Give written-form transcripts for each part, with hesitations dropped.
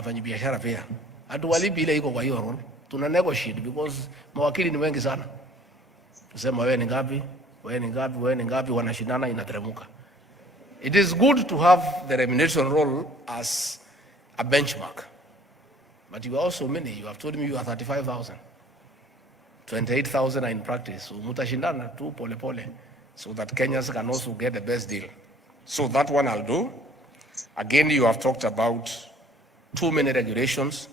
wafanya biashara pia. Hatuwalipi ile iko kwa hiyo role. Tuna negotiate because mawakili ni wengi sana. Tusema wewe ni ngapi, wewe ni ngapi, wewe ni ngapi, wanashindana inateremka. It is good to have the remuneration role as a benchmark. But you are also many. You have told me you are 35,000. 28,000 are in practice. So mutashindana tu pole pole so that Kenyans can also get the best deal. So that one I'll do. Again, you have talked about too many regulations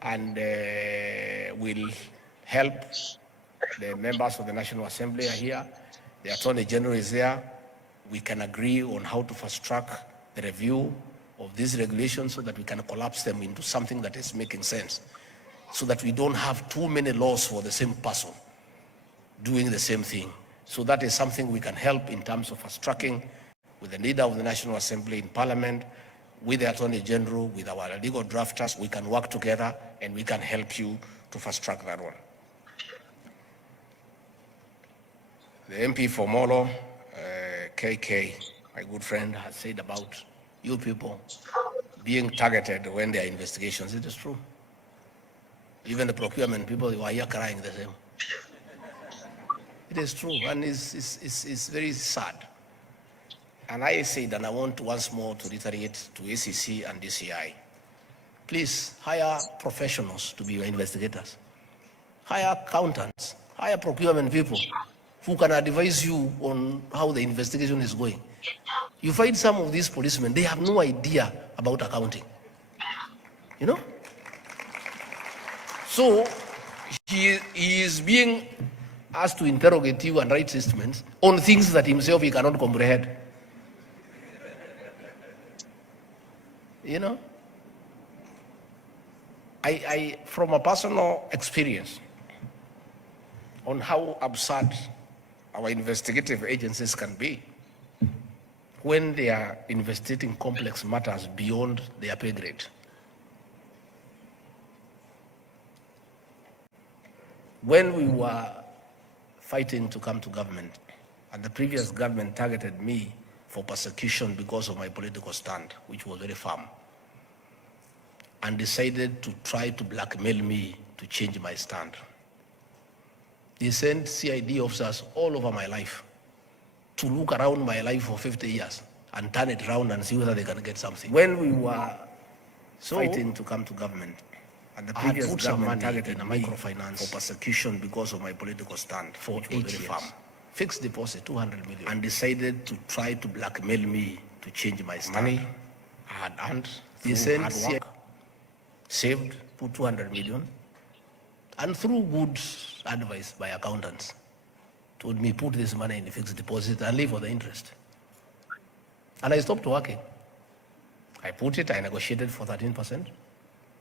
and will help. The members of the National Assembly are here. The Attorney General is there. We can agree on how to fast track the review of these regulations so that we can collapse them into something that is making sense, so that we don't have too many laws for the same person doing the same thing. So that is something we can help in terms of fast tracking with the leader of the National Assembly in Parliament, with the Attorney General, with our legal drafters. We can work together and we can help you to fast track that one. The MP for Molo, KK, my good friend, has said about you people being targeted when there are investigations. It is true. Even the procurement people who are here crying the same. It is true, and it's very sad. And I said, and I want once more to reiterate to ACC and DCI, please hire professionals to be your investigators. Hire accountants, hire procurement people who can advise you on how the investigation is going. You find some of these policemen, they have no idea about accounting. You know? So he is being asked to interrogate you and write statements on things that himself he cannot comprehend. You know? I from a personal experience on how absurd our investigative agencies can be when they are investigating complex matters beyond their pay grade. When we were fighting to come to government, and the previous government targeted me for persecution because of my political stand, which was very firm, and decided to try to blackmail me to change my stand. They sent CID officers all over my life to look around my life for 50 years and turn it around and see whether they can get something. When we were fighting to come to government, and the previous government targeted me microfinance for persecution because of my political stand for 8 years, fixed deposit 200 million, and decided to try to blackmail me to change my stand. Money I had earned, they sent CID, saved, put 200 million, and through good advice by accountants, told me, put this money in a fixed deposit and live for the interest. And I stopped working. I put it, I negotiated for 13%.